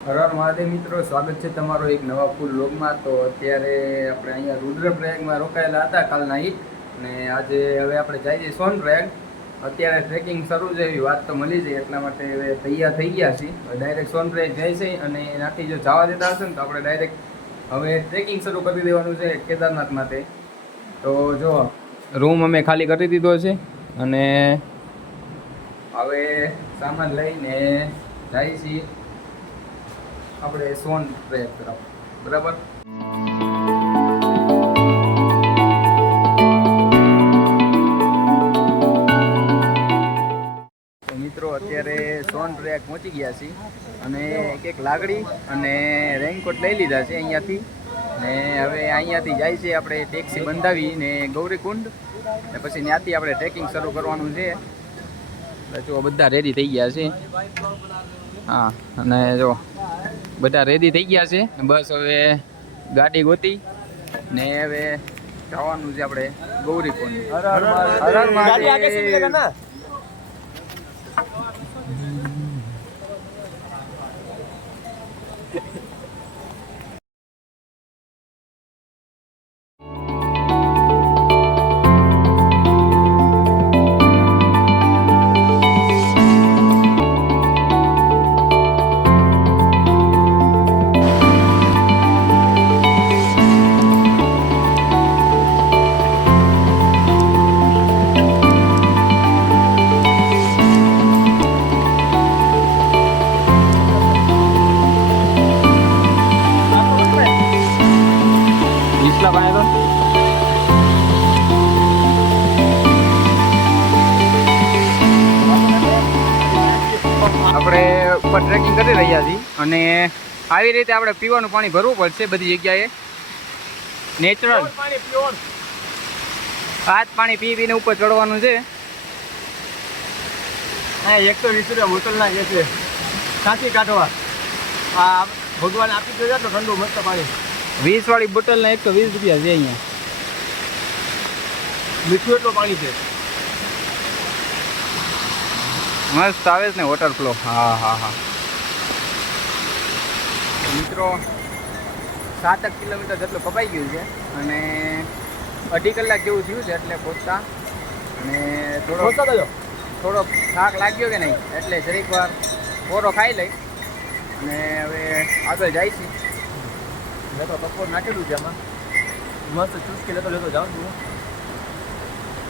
હર હર મહાદેવ મિત્રો, સ્વાગત છે તમારો એક નવા ફૂલ વ્લોગમાં. તો અત્યારે આપણે અહીંયા રુદ્રપ્રયાગમાં રોકાયેલા હતા કાલના ઈટ, અને આજે હવે આપણે જઈએ છીએ સોનપ્રયાગ. અત્યારે ટ્રેકિંગ શરૂ છે એવી વાત તો મળી છે, એટલા માટે હવે તૈયાર થઈ ગયા છીએ. ડાયરેક્ટ સોનપ્રયાગ જાય છે, અને ત્યાંથી જો જવા દેતા હશે ને તો આપણે ડાયરેક્ટ હવે ટ્રેકિંગ શરૂ કરી દેવાનું છે કેદારનાથ માટે. તો જો રૂમ અમે ખાલી કરી દીધો છે, અને હવે સામાન લઈને જાય છીએ આપણે સોનપ્રયાગ તરફ. બરાબર. તો મિત્રો અત્યારે સોનપ્રયાગ પહોંચી ગયા છીએ, અને એક લાકડી અને રેઇનકોટ લઈ લીધા છે અહીંયાથી. ને હવે અહીંયાથી જાય છે આપણે ટેક્સી બંધાવી ને ગૌરીકુંડ, ને પછી ત્યાંથી આપણે ટ્રેકિંગ શરૂ કરવાનું છે. જો બધા રેડી થઈ ગયા છે. હા, અને જો બધા રેડી થઈ ગયા છે. બસ હવે ગાડી ગોતી ને હવે જવાનું છે આપણે ગૌરીકુંડ. આપણે ઉપર ટ્રેકિંગ કરી રહ્યા છીએ, અને આવી રીતે આપણે પીવાનું પાણી ભરવું પડશે બધી જગ્યાએ. નેચરલ આ પાણી પી પીને ઉપર ચડવાનું છે. હા, 120 રૂપિયા બોટલના જે છે સાચી કાઢવા. આ ભગવાન આપી દો તો ઠંડુ મસ્ત પાણી. 20 વાળી બોટલના 120 રૂપિયા છે અહીંયા. મીઠું એટલું પાણી છે, મસ્ત આવે છે ને વોટરફ્લો. હા હા હા મિત્રો, 7 કિલોમીટર જેટલું કપાઈ ગયું છે, અને 2.5 કલાક જેવું થયું છે એટલે પહોંચતા. અને થોડો થાક લાગ્યો કે નહીં, એટલે જરીક વાર પોરો ખાઈ લઈ અને હવે આગળ જાય છે. મેં તો બપોર નાખેલું છે આમાં, મસ્ત ચૂસકી લેતો જાઉં છું.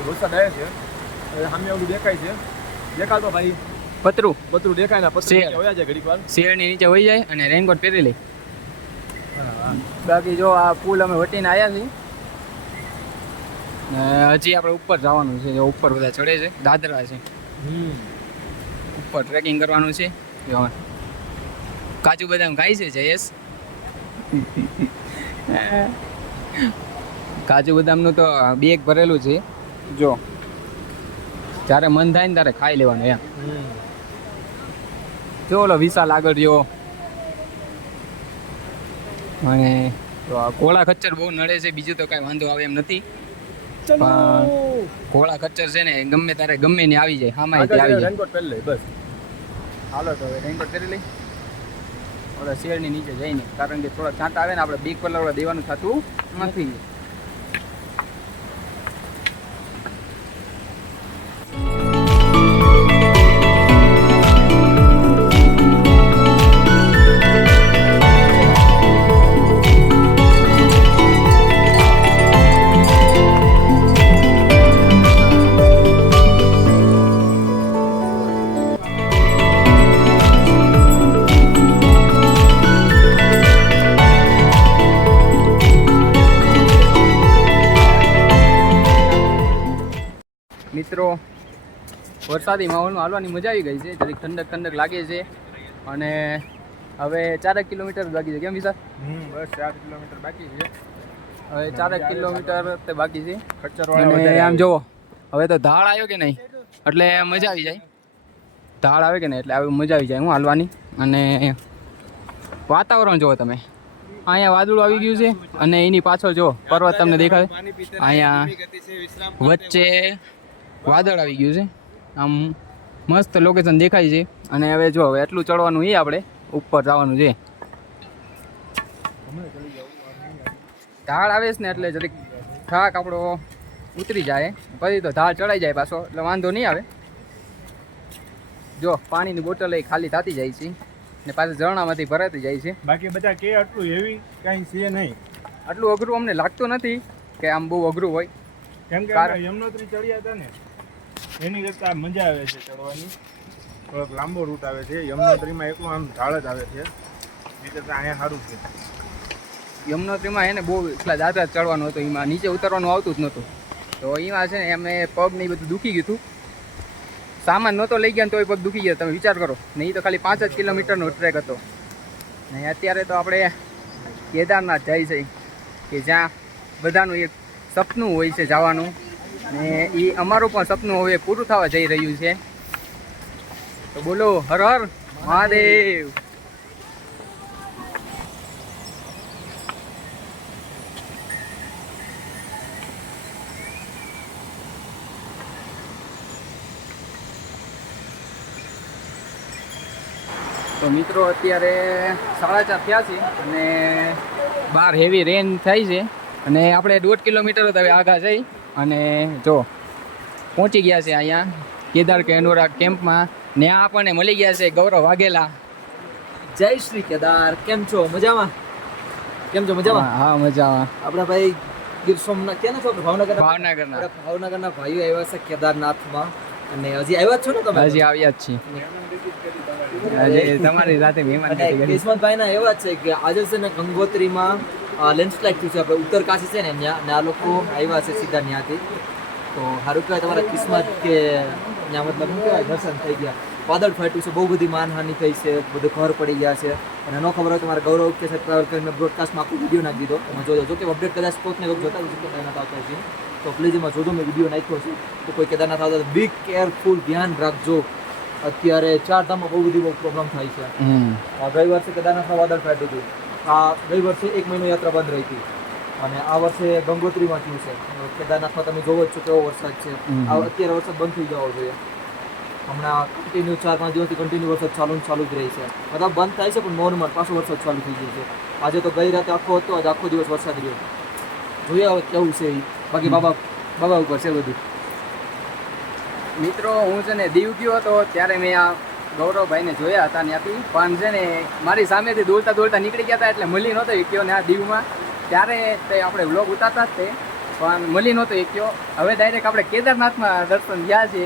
વરસાદ આવે છે, સામે ઓલું દેખાય છે, દેખાડતો ભાઈ પતરું દેખાય ને પતરું હોય જાય ઘડીક વાર શેરની નીચે હોઈ જાય, અને રેનકોટ પહેરી લઈ. બાકી જો આ પુલ અમે વટીને આવ્યા છીએ, હજી આપણે ઉપર જવાનું છે. જો ઉપર બધા ચડે છે, દાદરા છે, ઉપર ટ્રેકિંગ કરવાનું છે. કાજુ બદામ ખાય છે જયેશ. કાજુ બદામનું તો બેગ ભરેલું છે. જો જ્યારે મન થાય ને ત્યારે ખાઈ લેવાનું એમ. જો ઓલો વિશાલ આગળ રહ્યો, અને તો આ કોળા ખચ્ચર બહુ નડે છે. બીજું તો કાંઈ વાંધો આવે એમ નથી, પણ કોળા ખચ્ચર છે ને ગમે ત્યારે ગમે ને આવી જાય, આમાં આવી જાય. રેનકોટ પહેરી લઈ બસ. હાલો તો હવે રેનકોટ કરી લઈ ઓલા શેરની નીચે જઈને, કારણ કે થોડા છાંટા આવે ને આપણે બીક પલાવડા દેવાનું થતું નથી. મિત્રો, વરસાદી માહોલમાં હાલવાની મજા આવી ગઈ છે. જરીક ઠંડક લાગે છે, અને હવે 4 કિલોમીટર બાકી છે. કેમ વિશાલ? બસ 4 કિલોમીટર બાકી છે. હવે 4 કિલોમીટર તે બાકી છે. અને આમ જુઓ, હવે તો ધાળ આવ્યો કે નહીં, એટલે મજા આવી જાય. ધાળ આવે કે નહીં એટલે આવી મજા આવી જાય હું હાલવાની. અને વાતાવરણ જુઓ તમે, અહીંયા વાદળું આવી ગયું છે, અને એની પાછળ જો પર્વત તમને દેખાય. અહીંયા વચ્ચે વાદળ આવી ગયું છે, આમ મસ્ત લોકેશન દેખાય છે. અને હવે જો હવે એટલું ચડવાનું એ આપણે ઉપર જવાનું છે. ઢાળ આવે છે ને એટલે જરીક થાક આપણો ઉતરી જાય, પછી તો ઢાળ ચડાઈ જાય પાછો, એટલે વાંધો નહીં આવે. જો પાણીની બોટલ એ ખાલી થતી જાય છે ને પાછું ઝરણામાંથી ભરાતી જાય છે. બાકી બધા કે આટલું હેવી કાંઈ છે નહીં. આટલું અઘરું અમને લાગતું નથી કે આમ બહુ અઘરું હોય. કેમ કે આપણે યમનોત્રી ચડ્યા હતા ને એની કરતાં મજા આવે છે ચડવાની. થોડોક લાંબો રૂટ આવે છે. યમનોત્રીમાં એકલું આમ ઢાળ જ આવે છે, એ કરતાં અહીંયા સારું છે. યમનોત્રીમાં એને બહુ એટલા દાદા ચડવાનું હતું, એમાં નીચે ઉતરવાનું આવતું જ નહોતું. તો એમાં છે ને અમે પગ ને એ બધું દુખી ગયું હતું. સામાન નહોતો લઈ ગયા ને તોય પગ દુખી ગયા. તમે વિચાર કરો ને, એ તો ખાલી 5 જ કિલોમીટરનો ટ્રેક હતો. ને અત્યારે તો આપણે કેદારનાથ જાય છે, કે જ્યાં બધાનું એક સપનું હોય છે જવાનું, ને એ અમારું પણ સપનું હવે પૂરું થવા જઈ રહ્યું છે. તો બોલો હર હર મહાદેવ. તો મિત્રો અત્યારે 4:30 થયા છે અને બહાર હેવી રેન થાય છે અને આપણે 1.5 કિલોમીટર જ હવે આગળ જઈ અને જો પહોંચી ગયા છે અહીંયા કેદાર કે અનુરાગ કેમ્પમાં. ને આ આપણને મળી ગયા છે ગૌરવ વાઘેલા. જય શ્રી કેદાર, કેમ છો? મજામાં? કેમ છો? મજામાં? હા મજામાં. આપણા ભાઈ ગીર સોમનાથ ક્યાં છો? ભાવનગરના ભાવનગરના ભાઈઓ આવ્યા છે કેદારનાથમાં, અને હજી આવ્યા જ છો ને તમે? હજી આવ્યા જ છીએ. હજી તમારી સાથે મહેમાન કિસ્મતભાઈના એવા જ છે કે આજે છે ને ગંગોત્રીમાં લેન્ડસ્લાઇડ થયું છે. આપણે ઉત્તરકાશી છે ને ત્યાં, ને આ લોકો આવ્યા છે સીધા ત્યાંથી. તો સારું કહેવાય તમારા કિસ્મત કે ત્યાં મતલબ શું કહેવાય દર્શન થઈ ગયા. વાદળ ફાટ્યું છે, બહુ બધી માનહાનિ થઈ છે, બધું ઘર પડી ગયા છે. અને ન ખબર હોય તો મારા ગૌરવ કે છે ટ્રાવેલ કરીને બ્રોડકાસ્ટમાં આખો વિડીયો નાખી દીધો, તમે જોજો. જો કે અપડેટ કદાચ પોતને લોકો જોતા હોય કેદારનાથ આવતા છે તો પ્લીઝ એમાં જોજો, મેં વિડીયો નાખ્યો છે. તો કોઈ કેદારનાથ આવતા બી કેરફુલ, ધ્યાન રાખજો. અત્યારે 4 ધામમાં બહુ બધી પ્રોબ્લેમ થાય છે. ગઈ વર્ષે કેદારનાથમાં વાદળ ફાટ્યું હતું. આ ગઈ વર્ષે 1 મહિનો યાત્રા બંધ રહી હતી, અને આ વર્ષે ગંગોત્રીમાં થયું છે. કેદારનાથમાં તમે જોવો જ છો કેવો વરસાદ છે. અત્યારે વરસાદ બંધ થઈ જવો જોઈએ. હમણાં કન્ટિન્યુ 4-5 દિવસથી કન્ટિન્યુ વરસાદ ચાલુ જ રહી છે. મતલબ બંધ થાય છે પણ નોર્મલ પાછો વરસાદ ચાલુ થઈ ગયો છે. આજે તો ગઈ રાતે આખો હતો, આજે આખો દિવસ વરસાદ રહ્યો. જોઈએ હવે કેવું છે એ. બાકી બાબા ઉપર છે બધું. મિત્રો હું છે ને દીવ ગયો હતો ત્યારે મેં આ ગૌરવભાઈને જોયા હતા ત્યાંથી, પણ છે ને મારી સામેથી દોડતા નીકળી ગયા હતા એટલે મળી નહોતો એક્યો ને આ દીવમાં. ત્યારે તે આપણે વ્લોગ ઉતારતા જ તે, પણ મળી નહોતો એક્યો. હવે ડાયરેક્ટ આપણે કેદારનાથમાં દર્શન ગયા છે.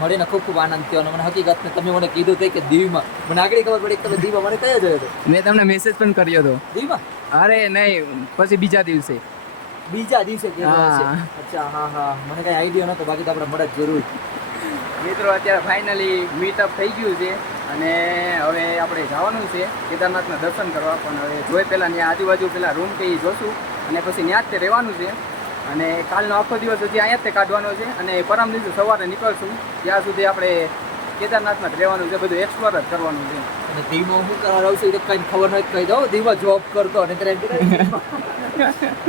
મળીને ખૂબ ખૂબ આનંદ થયો. અને મને હકીકતને તમે મને કીધું હતું કે દીવમાં, મને આગળ ખબર પડી કે તમે દીવમાં મને કયા જોયો હતો? મેં તમને મેસેજ પણ કર્યો હતો. દીવમાં? અરે નહીં, પછી બીજા દિવસે અચ્છા, હા, મને કઈ આઈડિયા નતો. બાકી તો આપણે મળે જરૂર. મિત્રો અત્યારે ફાઇનલી મીટઅપ થઈ ગયું છે અને હવે આપણે જવાનું છે કેદારનાથના દર્શન કરવા. પણ હવે જોઈ પહેલાં ત્યાં આજુબાજુ પેલા રૂમ કે એ જોશું અને પછી ત્યાં જ તે રહેવાનું છે. અને કાલનો આખો દિવસ હજી અહીંયા જ તે કાઢવાનો છે અને પરમ દિવસે સવારે નીકળશું. ત્યાં સુધી આપણે કેદારનાથમાં જ રહેવાનું છે, બધું એક્સપ્લોર જ કરવાનું છે. અને દીવમાં હું કરવા રહું છું એ તો કઈ ખબર નથી, કહી દઉં. દીવમાં જોબ કરતો અને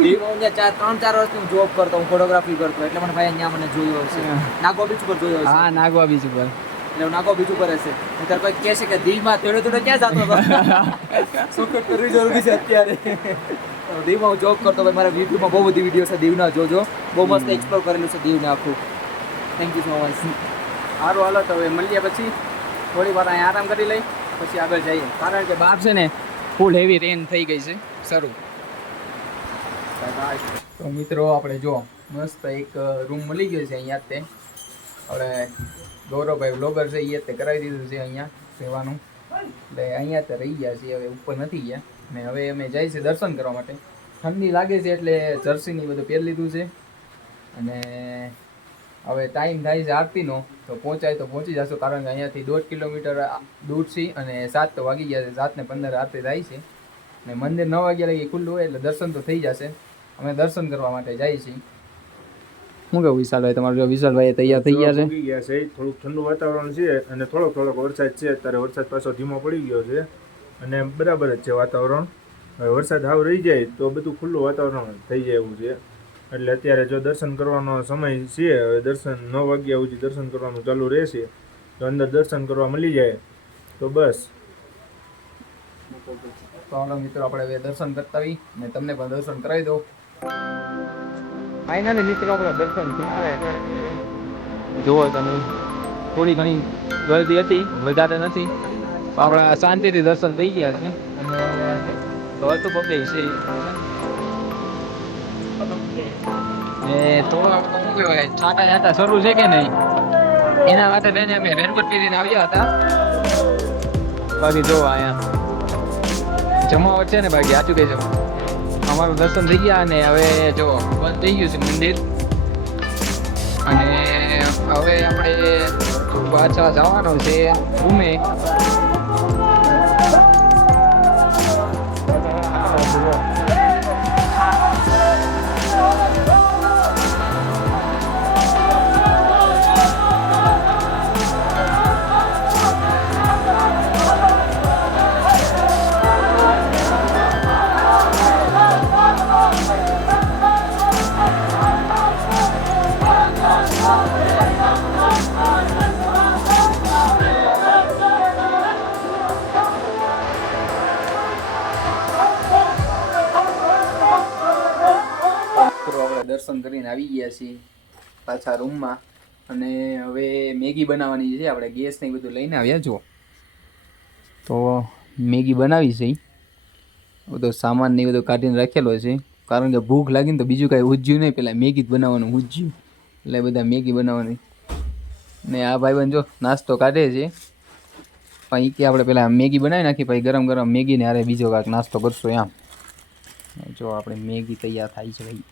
દીવમાં 3-4 વર્ષથી હું જોબ કરતો, હું ફોટોગ્રાફી કરતો, એટલે મને ભાઈ અહીંયા મને જોયો હશે. નાગવા બીચ ઉપર જોયો હશે. હા, નાગવા બીચ ઉપર. એટલે નાગવા બીચ ઉપર હશે. નહીતર કોઈ કહે છે કે દીવમાં થોડે ક્યાં જતો હતો? શૂટ કરવી જરૂરી છે અત્યારે. દીવમાં હું જોબ કરતો ભાઈ. મારા યુટ્યુબમાં બહુ બધી વિડીયો છે દીવના, જોજો. બહુ મસ્ત એક્સપ્લોર કરેલું છે દીવને આખું. Thank you so much. સારું હાલો તો હવે મળીએ પછી થોડી વાર અહીંયા આરામ કરી લઈ પછી આગળ જઈએ, કારણ કે બહાર છે ને ફૂલ હેવી રેન થઈ ગઈ છે શરૂ. તો મિત્રો આપણે જો મસ્ત એક રૂમ મળી ગયો છે અહીંયા જ તે. આપણે ગૌરવભાઈ વ્લોગર છે એ તે કરાવી દીધું છે અહીંયા રહેવાનું, એટલે અહીંયા તે રહી ગયા છીએ. હવે ઉપર નથી ગયા ને હવે અમે જઈએ છીએ દર્શન કરવા માટે. ઠંડી લાગે છે એટલે જર્સીની બધું પહેરી લીધું છે. અને હવે ટાઈમ થાય છે આરતીનો, તો પહોંચાય તો પહોંચી જશું, કારણ કે અહીંયાથી 1.5 કિલોમીટર દૂર છે અને 7 તો વાગી ગયા છે. 7:15 આરતી થાય છે ને મંદિર 9 વાગ્યા લગી ખુલ્લું હોય એટલે દર્શન તો થઈ જશે. અમે દર્શન કરવા માટે જઈએ છીએ. શું કહું વિશાલભાઈ તમારું? જો વિશાલભાઈ તૈયાર થઈ ગયા છે. થોડુંક ઠંડુ વાતાવરણ છે અને થોડોક વરસાદ છે. અત્યારે વરસાદ પાછો ધીમો પડી ગયો છે અને બરાબર જ છે વાતાવરણ. હવે વરસાદ હાવ રહી જાય તો બધું ખુલ્લું વાતાવરણ થઈ જાય એવું છે. એટલે અત્યારે જો દર્શન કરવાનો સમય છે, હવે દર્શન 9 વાગ્યા સુધી દર્શન કરવાનું ચાલુ રહેશે. તો અંદર દર્શન કરવા મળી જાય તો બસ તો હાલો મિત્રો આપણે હવે દર્શન કરતા આવી ને તમને પણ દર્શન કરાવી દો. ફાઇનલી મિત્રો આપણે દર્શન થયા. જુઓ તમે થોડી ઘણી ગરદી હતી, વધારે નથી. આપણા શાંતિથી દર્શન થઈ ગયા છે અને તો હતું પબ્લિક છે ને થોડા શું કહેવાય છાંટા છાંટા શરૂ છે કે નહીં એના માટે થઈને અમે રેનકોટ પહેરીને આવ્યા હતા. બાકી જો અહીંયા જમાવટ છે ને બાકી સાચું કહેજો અમારું દર્શન થઈ ગયા અને હવે જો બંધ થઈ ગયું છે મંદિર અને હવે આપણે પાછા જવાનો છે રૂમે. દર્શન કરીને આવી ગયા છીએ પાછા રૂમમાં અને હવે મેગી બનાવવાની છે. આપણે ગેસ ને બધું લઈને આવ્યા. જો તો મેગી બનાવી છે, બધો સામાન ને બધું કાઢીને રાખેલો છે કારણ કે ભૂખ લાગીને તો બીજું કાંઈ ઉજ્યું નહીં, પહેલાં મેગી જ બનાવવાનું ઉજ્યું એટલે બધા મેગી બનાવવાની. ને આ ભાઈબંધ જો નાસ્તો કાઢે છે પણ એ કે આપણે પહેલાં મેગી બનાવી નાખી પછી ગરમ ગરમ મેગીને હારે બીજો કાંઈક નાસ્તો કરશો એમ. જો આપણે મેગી તૈયાર થાય છે ભાઈ.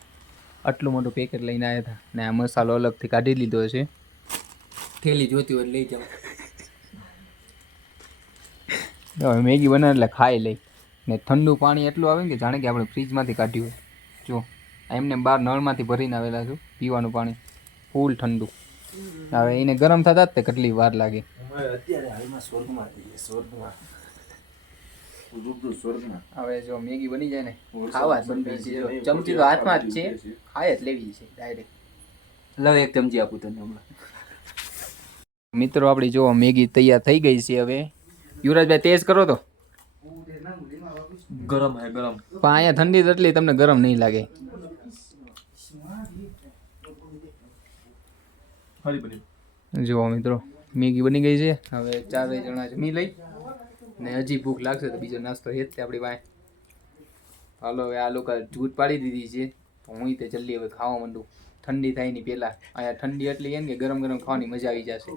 આટલું મોટું પેકેટ લઈને આવ્યા હતા ને આ મસાલો અલગથી કાઢી લીધો છે. થેલી જોતી હોય લઈ જાઓ. હવે મેગી બનાવે એટલે ખાઈ લઈ ને ઠંડુ પાણી એટલું આવે ને કે જાણે કે આપણે ફ્રીજમાંથી કાઢ્યું હોય. જો એમને બહાર નળમાંથી ભરીને આવેલા છું પીવાનું પાણી ફૂલ ઠંડુ. હવે એને ગરમ થતા જ તે કેટલી વાર લાગે. હવે જો મેગી બની જાય ને ખાવા જ બનવી છે. જો ચમચી તો હાથમાં જ છે, ખાય જ લેવી છે ડાયરેક્ટ. લવ એક ચમચી આપું તને હમણાં. મિત્રો આપણી જો મેગી તૈયાર થઈ ગઈ છે. હવે યુવરાજભાઈ તેજ કરો તો. ગરમ હે ગરમ. પણ અહીંયા ઠંડી એટલી તમને ગરમ નહીં લાગે. જુઓ મિત્રો મેગી બની ગઈ છે. હવે 4 જણા જમી લઈ ને હજી ભૂખ લાગશે તો બીજો નાસ્તો એ જ છે આપણી પાસે. હાલો હવે આ લોકો જૂટ પાડી દીધી છે, હું તે જલ્દી હવે ખાવા માંડું ઠંડી થાય ની પહેલાં. અહીંયા ઠંડી એટલી એમ કે ગરમ ગરમ ખાવાની મજા આવી જશે.